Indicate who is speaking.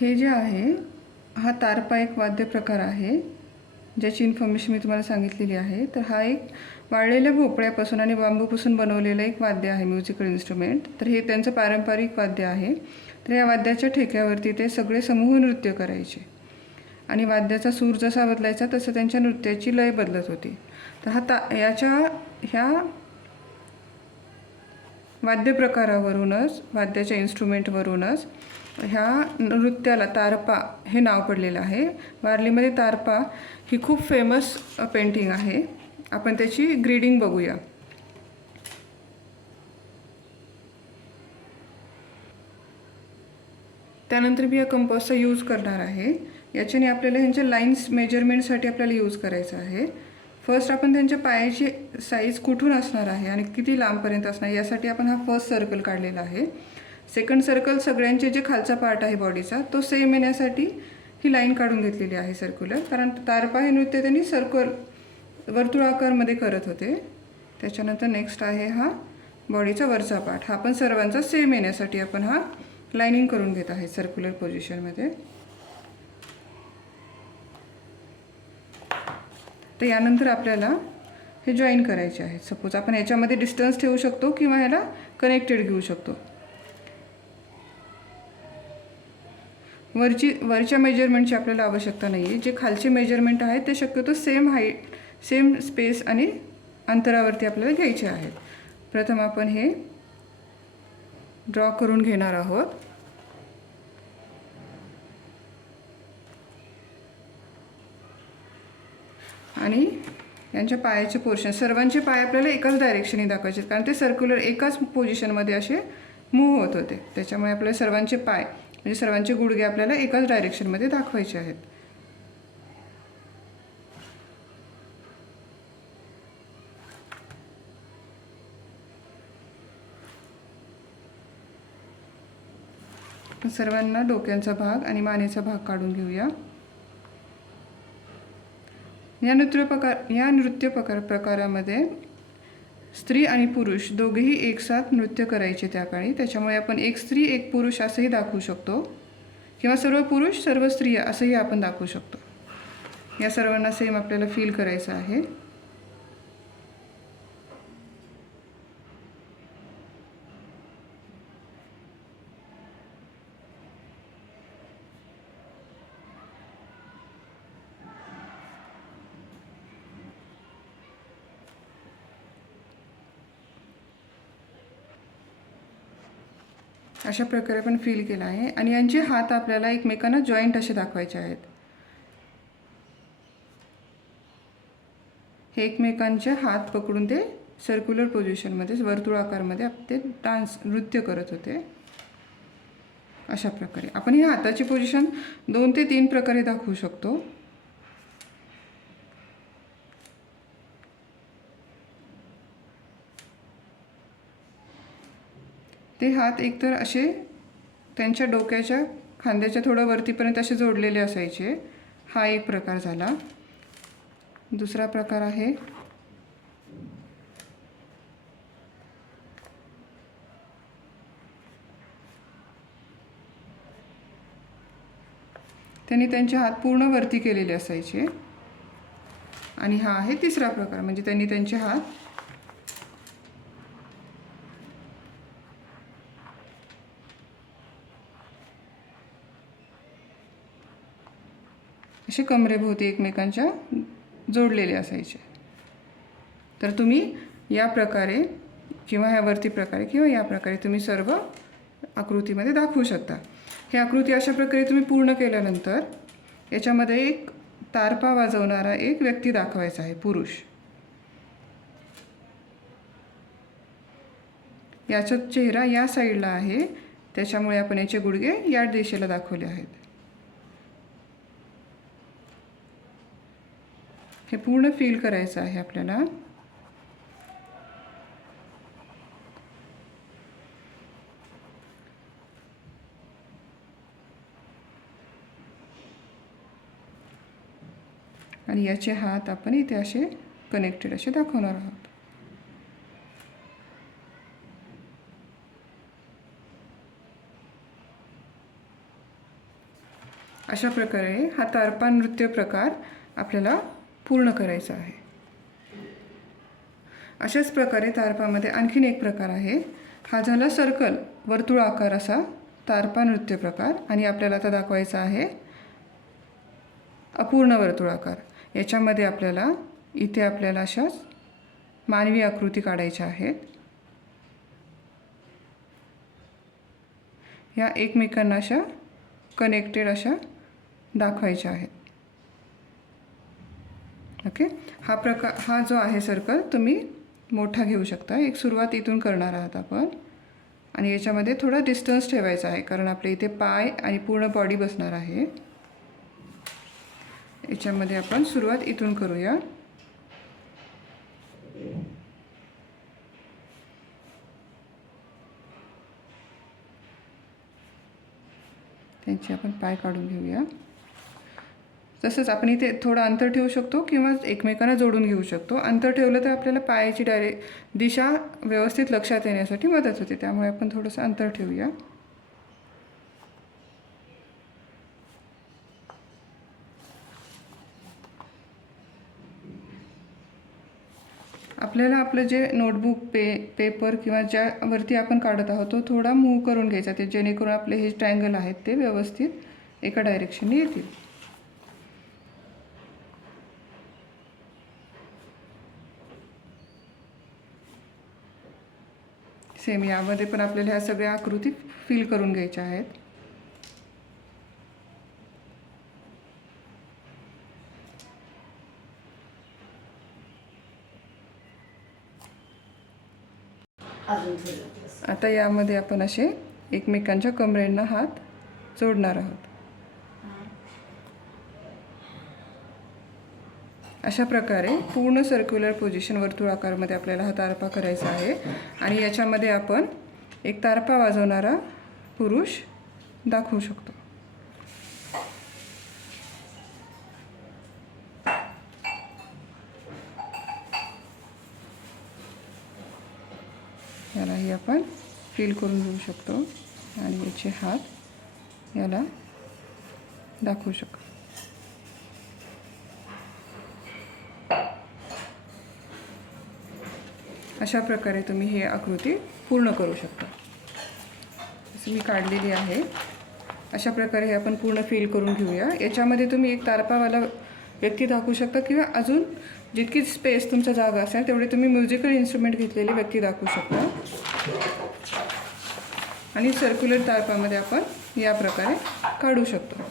Speaker 1: हे जे आहे हा तारपा एक वाद्य प्रकार आहे ज्याची इन्फॉर्मेशन मी तुम्हाला सांगितलेली आहे. तर हा एक वाळलेल्या भोपळ्यापासून आणि बांबूपासून बनवलेलं एक वाद्य आहे म्युझिकल इन्स्ट्रुमेंट तर हे त्यांचं पारंपरिक वाद्य आहे. तर या वाद्याच्या ठेक्यावरती ते सगळे समूह नृत्य करायचे. आणि वाद्याचा सूर जसा बदलायचा तसं त्यांच्या नृत्याची लय बदलत होती. तर हा ता याच्या ह्या वाद्य प्रकारावरूनच वाद्याच्या इन्स्ट्रुमेंटवरूनच ह्या नृत्याला तारपा हे नाव पडलेलं आहे. वारलीमध्ये तारपा ही खूप फेमस पेंटिंग आहे. आपण त्याची ग्रीडिंग बघूया. त्यानंतर मी या कंपोजचा यूज करणार आहे. याच्याने आपल्याला ह्यांच्या लाईन्स मेजरमेंटसाठी आपल्याला यूज करायचं आहे. फर्स्ट आपण त्यांच्या पायाची साईज कुठून असणार आहे आणि किती लांबपर्यंत असणार यासाठी आपण हा फर्स्ट सर्कल काढलेला आहे. सेकंड सर्कल सगळ्यांचे जे खालचा पार्ट आहे बॉडीचा तो सेम येण्यासाठी ही लाईन काढून घेतलेली आहे सर्क्युलर कारण तारपा हे नृत्य त्यांनी सर्कल वर्तुळाकारमध्ये करत होते. त्याच्यानंतर नेक्स्ट आहे हा बॉडीचा वरचा पार्ट हा पण सर्वांचा सेम येण्यासाठी आपण हा लाईनिंग करून घेत आहे सर्क्युलर पोझिशनमध्ये तर यानंतर आपल्याला हे जॉईन करायचे आहे सपोज आपण याच्यामध्ये डिस्टन्स ठेवू शकतो किंवा ह्याला कनेक्टेड घेऊ शकतो. वरची वरच्या मेजरमेंटची आपल्याला आवश्यकता नाही आहे जे खालचे मेजरमेंट आहेत ते शक्यतो सेम हाईट सेम स्पेस आणि अंतरावरती आपल्याला घ्यायचे आहेत. प्रथम आपण हे ड्रॉ करून घेणार आहोत. आणि यांच्या पायाचे पोर्शन सर्वांचे पाय आपल्याला एकाच डायरेक्शनने दाखवायचे आहेत. कारण ते सर्क्युलर एकाच पोझिशनमध्ये असे मूव्ह होत होते. त्याच्यामुळे आपल्या सर्वांचे पाय म्हणजे सर्वांचे गुडघे आपल्याला एकाच डायरेक्शनमध्ये दाखवायचे आहेत. सर्वांना डोक्यांचा भाग आणि मानेचा भाग काढून घेऊया. या नृत्य प्रकार या नृत्य प्रकार प्रकारामध्ये स्त्री आणि पुरुष दोघेही एकसाथ नृत्य करायचे त्या काळी. त्याच्यामुळे आपण एक स्त्री एक पुरुष असंही दाखवू शकतो. किंवा सर्व पुरुष सर्व स्त्रिया असंही आपण दाखवू शकतो. या सर्वांना सेम आपल्याला फील करायचं आहे. अशा प्रकारे आपण फील केला आहे. आणि यांचे हात आपल्याला एकमेकांना जॉईंट असे दाखवायचे आहेत. हे एकमेकांचे हात पकडून ते सर्क्युलर पोझिशनमध्ये वर्तुळाकारमध्ये आप- ते डान्स नृत्य करत होते. अशा प्रकारे. आपण ही हाताची पोझिशन दोन ते तीन प्रकारे दाखवू शकतो. ते हात एकतर असे त्यांच्या डोक्याच्या खांद्याच्या थोडं वरतीपर्यंत असे जोडलेले असायचे. हा एक प्रकार झाला. दुसरा प्रकार आहे. त्यांनी त्यांचे हात पूर्ण वरती केलेले असायचे. आणि हा आहे तिसरा प्रकार. म्हणजे त्यांनी त्यांचे हात असे कमरेभोवती एकमेकांच्या जोडलेले असायचे. तर तुम्ही या प्रकारे किंवा ह्या वरती प्रकारे किंवा या प्रकारे तुम्ही सर्व आकृतीमध्ये दाखवू शकता. ही आकृती अशा प्रकारे तुम्ही पूर्ण केल्यानंतर याच्यामध्ये एक तारपा वाजवणारा एक व्यक्ती दाखवायचा आहे पुरुष. याचा चेहरा या साईडला आहे त्याच्यामुळे आपण याचे गुडघे या दिशेला दाखवले आहेत. हे पूर्ण फील करायचं आहे आपल्याला. आणि याचे हात आपण इथे असे कनेक्टेड असे दाखवणार आहोत. अशा प्रकारे हा तारपा नृत्य प्रकार आपल्याला पूर्ण करायचा आहे. अशाच प्रकारे तारपामध्ये आणखीन एक प्रकार आहे. हा झाला सर्कल वर्तुळ आकार असा तारपा नृत्य प्रकार आणि आपल्याला आता दाखवायचा आहे अपूर्ण वर्तुळाकार याच्यामध्ये आपल्याला इथे आपल्याला अशाच मानवी आकृती काढायच्या आहेत. ह्या एकमेकांना अशा कनेक्टेड अशा दाखवायच्या आहेत. ओके हा प्रकार हा जो आहे सर्कल तुम्ही मोठा घेऊ शकता. एक सुरुवात इथून करणार आहात आपण. आणि याच्यामध्ये थोडा डिस्टन्स ठेवायचा आहे कारण आपल्या इथे पाय आणि पूर्ण बॉडी बसणार आहे. याच्यामध्ये आपण सुरुवात इथून करूया. त्यांचे आपण पाय काढून घेऊया. तसंच आपण इथे थोडं अंतर ठेवू शकतो किंवा एकमेकांना जोडून घेऊ शकतो. अंतर ठेवलं तर आपल्याला पायाची डायरेक्ट दिशा व्यवस्थित लक्षात येण्यासाठी मदत होते. त्यामुळे आपण थोडंसं अंतर ठेवूया. आपल्याला आपलं जे नोटबुक पे पेपर किंवा ज्यावरती आपण काढत आहोत तो थोडा मूव करून घ्यायचा ते जेणेकरून आपले हे ट्रायंगल आहेत ते व्यवस्थित एका डायरेक्शनने येतील. सेम यामध्ये पण आपल्याला ह्या सगळ्या आकृती फिल करून घ्यायच्या आहेत. आता यामध्ये आपण असे एकमेकांच्या कमरेंना हात जोडणार आहोत. अशा प्रकारे पूर्ण सर्क्युलर पोझिशन वर्तुळाकारमध्ये आपल्याला हा तारपा करायचा आहे. आणि याच्यामध्ये आपण एक तारपा वाजवणारा पुरुष दाखवू शकतो. यालाही आपण फील करून घेऊ शकतो. आणि याचे हात याला दाखवू शकतो. अशा प्रकारे तुम्ही ही आकृती पूर्ण करू शकता. जसं मी काढलेली आहे अशा प्रकारे हे आपण पूर्ण फिल करून घेऊया. याच्यामध्ये तुम्ही एक तारपावाला व्यक्ती दाखवू शकता किंवा अजून जितकी स्पेस तुमचा जागा असेल तेवढे तुम्ही म्युझिकल इन्स्ट्रुमेंट घेतलेली व्यक्ती दाखवू शकता. आणि सर्क्युलर तारपामध्ये आपण या प्रकारे काढू शकतो.